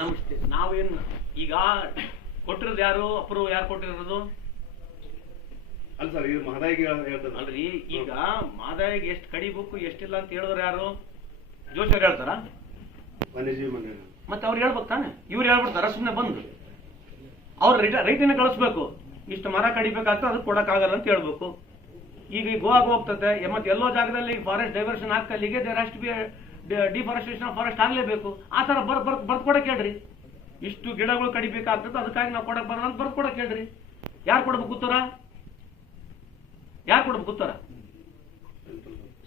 ನಮಸ್ತೆ ನಾವೇನ್ ಈಗ ಕೊಟ್ಟಿರೋದು ಯಾರು? ಅಪ್ರೂವ್ ಯಾರು ಕೊಟ್ಟಿರೋದು? ಅಲ್ಲ ಸರ್ ಇದು ಮಹದಾಯಿಗೆ ಹೇಳ್ತದೆ ಅಲ್ರಿ ಈಗ ಮಾದಾಯಿಗೆ ಎಷ್ಟು ಕಡಿಬೇಕು ಎಷ್ಟಿಲ್ಲ ಅಂತ ಹೇಳಿದ್ರು ಯಾರು? ಜೋಶಿಯವ್ರು ಹೇಳ್ತಾರ? ವನ್ಯಜೀವಿ ಮನೆ ಮತ್ತೆ ಅವ್ರು ಹೇಳ್ಬೇಕು ತಾನೆ? ಇವ್ರು ಹೇಳ್ಬಿಡ್ತಾರ? ಸುಮ್ಮನೆ ಬಂದು. ಅವ್ರು ರೈತ ರೈತನ ಕಳಿಸ್ಬೇಕು. ಇಷ್ಟು ಮರ ಕಡಿಬೇಕಾಗ್ತದೆ ಅದಕ್ಕೆ ಕೊಡಕ್ಕಾಗಲ್ಲ ಅಂತ ಹೇಳ್ಬೇಕು. ಈಗ ಗೋವಾಗ ಹೋಗ್ತದೆ ಮತ್ತೆ ಎಲ್ಲೋ ಜಾಗದಲ್ಲಿ ಫಾರೆಸ್ಟ್ ಡೈವರ್ಷನ್ ಹಾಕಲ್ಲಿಗೆ ದೇರ್ ಅಷ್ಟು ಬಿ ಡಿಫಾರೆಸ್ಟೇಷನ್ ಫಾರೆಸ್ಟ್ ಆಗಲೇಬೇಕು. ಆ ಥರ ಬರ್ ಬರ್ ಬರ್ದು ಕೊಡಕ್ಕೆ ಹೇಳ್ರಿ ಇಷ್ಟು ಗಿಡಗಳು ಕಡಿಬೇಕಾಗ್ತದೆ ಅದಕ್ಕಾಗಿ ನಾವು ಕೊಡಕ್ ಬರಲ್ಲ ಅಂತ ಬರ್ದು ಕೊಡಕ್ಕೆ ಹೇಳ್ರಿ ಯಾರು ಕೊಡ್ಬೇಕು ಉತ್ತರ? ಯಾರು ಕೊಡ್ಬೇಕು ಉತ್ತರ?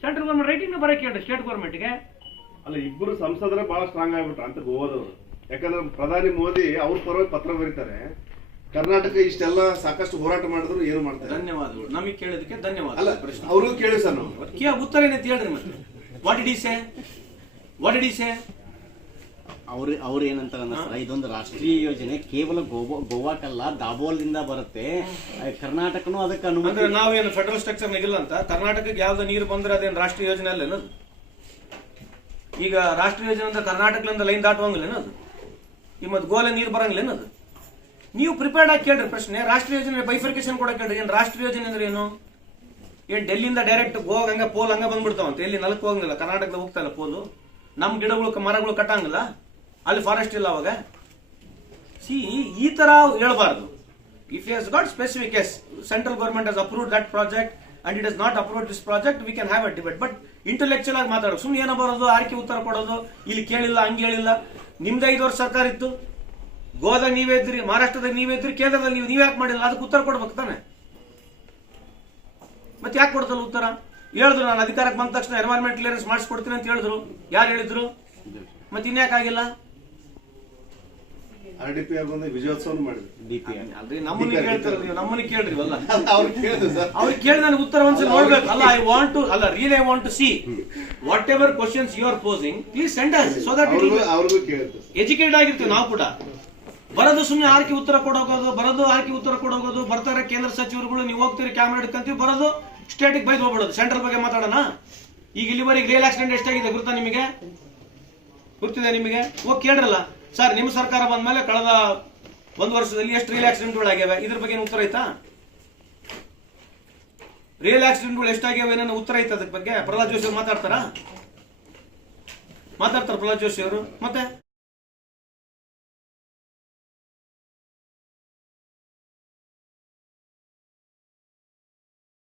ಸೆಂಟ್ರಲ್ ಗೌರ್ಮೆಂಟ್ ರೈಟಿಂಗ್ ಬರಕ್ಕೆ ಹೇಳ್ರಿ ಸ್ಟೇಟ್ ಗೌರ್ಮೆಂಟ್ಗೆ ಅಲ್ಲ ಇಬ್ಬರು ಸಂಸದರೇ ಬಹಳ ಸ್ಟ್ರಾಂಗ್ ಆಗ್ಬಿಟ್ರ ಅಂತ ಗೋವಾದವರು. ಯಾಕಂದ್ರೆ ಪ್ರಧಾನಿ ಮೋದಿ ಅವ್ರ ಪರವಾಗಿ ಪತ್ರ ಬರೀತಾರೆ. ಕರ್ನಾಟಕ ಇಷ್ಟೆಲ್ಲ ಸಾಕಷ್ಟು ಹೋರಾಟ ಮಾಡಿದ್ರು ಏನು ಮಾಡ್ತಾರೆ? ಧನ್ಯವಾದಗಳು. ನಮಗೆ ಕೇಳೋದಕ್ಕೆ ಅಲ್ಲ ಧನ್ಯವಾದ ಅವರು ಅವ್ರಿಗೂ ಕೇಳಿ ಸರ್ ನಾವು. ಕೇ ಉತ್ತರ ಏನಂತ ಹೇಳ್ರಿ ಮತ್ತೆ. What they say what they say ಅವ್ರು ಅವ್ರು ಏನಂತಾರೆ ಸರ್, ಇದೊಂದು ರಾಷ್ಟ್ರೀಯ ಯೋಜನೆ. ಕೇವಲ ಗೋವಾ ಗೋವಾಕ್ಕಲ್ಲ ದಾಬೋಲ್ದಿಂದ ಬರುತ್ತೆ. ಕರ್ನಾಟಕನೂ ಅದಕ್ಕೆ ಅಂದ್ರೆ ಅನುಮತಿ ನಾವೇನು ಫೆಡರಲ್ ಸ್ಟ್ರಕ್ಚರ್ ಇಲ್ಲ ಅಂತ? ಕರ್ನಾಟಕಕ್ಕೆ ಯಾವ್ದು ನೀರು ಬಂದ್ರೆ ಅದೇನು ರಾಷ್ಟ್ರೀಯ ಯೋಜನೆ ಅಲ್ಲೇನು ಅದು? ಈಗ ರಾಷ್ಟ್ರೀಯ ಯೋಜನೆ ಅಂತ ಕರ್ನಾಟಕದಿಂದ ಲೈನ್ ದಾಟುವಂಗಿಲ್ಲೇನು ಅದು? ಈ ಮತ್ತೆ ಗೋಲೆ ನೀರು ಬರಂಗಿಲ್ಲೇನು ಅದು? ನೀವು ಪ್ರಿಪೇರ್ಡ್ ಆಗಿ ಕೇಳ್ರಿ ಪ್ರಶ್ನೆ. ರಾಷ್ಟ್ರೀಯ ಯೋಜನೆ ಬೈಫರ್ಕೇಶನ್ ಕೂಡ ಕೇಳ್ರಿ. ಏನು ರಾಷ್ಟ್ರೀಯ ಯೋಜನೆ ಅಂದ್ರೆ ಏನು? ಏನ್ ಡೆಲ್ಲಿಯಿಂದ ಡೈರೆಕ್ಟ್ ಗೋವಾಗ ಹಂಗ ಪೋಲ್ ಹಂಗ ಬಂದ್ಬಿಡ್ತಾವಂತ? ಎಲ್ಲಿ ನಲಕ್ ಹೋಗಂಗಿಲ್ಲ ಕರ್ನಾಟಕದ ಹೋಗ್ತಾ ಇಲ್ಲ ಪೋಲು. ನಮ್ ಗಿಡಗಳು ಮರಗಳು ಕಟ್ಟಂಗಿಲ್ಲ. ಅಲ್ಲಿ ಫಾರೆಸ್ಟ್ ಇಲ್ಲ ಅವಾಗ. ಸಿ ಈ ತರ ಹೇಳ್ಬಾರ್ದು. If you got specific as central government has approved that project and it is not approved this project we can have a debate but intellectual ಆಗಿ ಮಾತಾಡೋದು. ಸುಮ್ಮನೆ ಏನೋ ಬರೋದು, ಆರ್ಕೆ ಉತ್ತರ ಕೊಡೋದು, ಇಲ್ಲಿ ಕೇಳಿಲ್ಲ, ಹಂಗೆ ಹೇಳಿಲ್ಲ. ನಿಮ್ದು ಐದು ವರ್ಷ ಸರ್ಕಾರ ಇತ್ತು. ಗೋದಾಗ ನೀವೇ ಇದ್ರಿ ಮಹಾರಾಷ್ಟ್ರದಾಗ ನೀವೇ ಇದ್ರಿ, ಕೇಂದ್ರದಲ್ಲಿ ನೀವು ನೀವ್ ಯಾಕೆ ಮಾಡಿಲ್ಲ? ಅದಕ್ಕೆ ಉತ್ತರ ಕೊಡ್ಬೇಕು ತಾನೆ. ಮತ್ತೆ ಯಾಕೆ ಕೊಡ್ತಲ್ಲ ಉತ್ತರ? ಹೇಳಿದ್ರು ನಾನು ಅಧಿಕಾರಕ್ಕೆ ಬಂದ ತಕ್ಷಣ ಎನ್ವೈರ್ಮೆಂಟ್ ಕ್ಲಿಯರೆನ್ಸ್ ಮಾಡಿಸ್ಕೊಡ್ತೀನಿ ಅಂತ ಹೇಳಿದ್ರು. ಯಾರು ಹೇಳಿದ್ರು? ಮತ್ತೆ ಇನ್ಯಾಕಾಗಿಲ್ಲ ಆರ್ ಡಿ ಪಿ ಆರ್ ಬಂದು ವಿಜಯೋತ್ಸವ ಮಾಡಿದ್ರು. ನಮ್ಮನ್ನ ಕೇಳ್ತಾರ ನೀವು ನಮ್ಮನ್ನ ಕೇಳ್ರಿ ಅಲ್ಲ ಅವ್ರು ಕೇಳಿದ್ರು ಸರ್. ಅವ್ರಿಗೆ ಕೇಳಿ ನನಗೆ ಉತ್ತರ ಒಂದ್ಸಲ ನೋಡ್ಬೇಕು. ಅಲ್ಲ ಐ ವಾಂಟ್ ಟು ಅಲ್ಲ real I want to see whatever questions you are posing please send us so that educated ಆಗಿರ್ತೀವಿ ನಾವು ಕೂಡ. ಬರೋದು ಸುಮ್ಮನೆ ಆರ್ಕಿ ಉತ್ತರ ಕೊಡೋಗೋದು ಬರೋದು ಆರ್ಕಿ ಉತ್ತರ ಕೊಡೋಗೋದು ಬರ್ತಾರೆ ಕೇಂದ್ರ ಸಚಿವರುಗಳು ನೀವು ಹೋಗ್ತೀರಿ ಕ್ಯಾಮ್ರಾ ಹಿಡ್ಕಂತೀವಿ ಬರೋದು ಸ್ಟೇಟಿಗೆ ಬೈದು ಹೋಗ್ಬಿಡೋದು. ಸೆಂಟ್ರಲ್ ಬಗ್ಗೆ ಮಾತಾಡೋಣ? ಈಗ ಇಲ್ಲಿವರೆಗೆ ರಿಯಲ್ ಆಕ್ಸಿಡೆಂಟ್ ಎಷ್ಟಾಗಿದೆ ಗೊತ್ತಾ ನಿಮಗೆ? ಗೊತ್ತಿದೆ ನಿಮಗೆ? ಹೋಗಿ ಕೇಳ್ರಲ್ಲ. ಸರ್ ನಿಮ್ಮ ಸರ್ಕಾರ ಬಂದ ಮೇಲೆ ಕಳೆದ ಒಂದು ವರ್ಷದಲ್ಲಿ ಎಷ್ಟು ರಿಯಲ್ ಆಕ್ಸಿಡೆಂಟ್ಗಳು ಆಗ್ಯಾವೆ ಇದ್ರ ಬಗ್ಗೆ ಉತ್ತರ ಐತಾ ರಿಯಲ್ ಆಕ್ಸಿಡೆಂಟ್ಗಳು ಎಷ್ಟಾಗ್ಯಾವೆ ಏನೋ ಉತ್ತರ ಐತೆ ಅದಕ್ಕೆ ಬಗ್ಗೆ? ಪ್ರಹ್ಲಾದ್ ಜೋಶಿ ಅವ್ರು ಮಾತಾಡ್ತಾರಾ? ಮಾತಾಡ್ತಾರೆ ಪ್ರಹ್ಲಾದ್ ಜೋಶಿ ಅವರು. ಮತ್ತೆ?